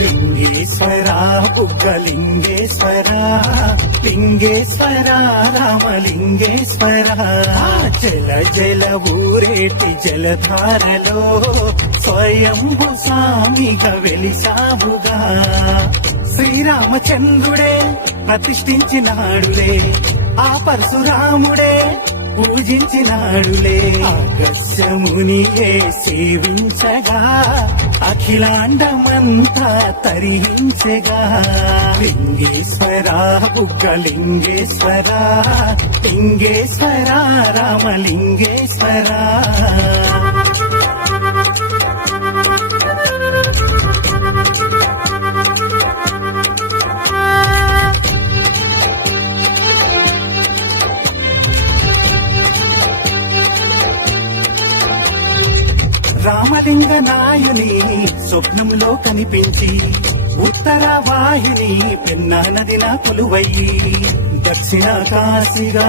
లింగేశ్వర బుగ్గలింగేశ్వర లింగేశ్వర రామలింగేశ్వర జల జల ఊరేటి జలధారలో స్వయంభు స్వామిగా వెలిసావుగా శ్రీరామచంద్రుడే ప్రతిష్ఠించినాడులే ఆ పరశురాముడే పూజించినాడులే ఆకాశమునియే సేవించగా అఖిలాండమంతా తరించగా లింగేశ్వర బుగ్గలింగేశ్వర లింగేశ్వర రామలింగేశ్వర రామలింగ నాయుని స్వప్నంలో కనిపించి ఉత్తర వాయుని పెన్నా నదిన కొలువయ్యి దక్షిణ కాశీగా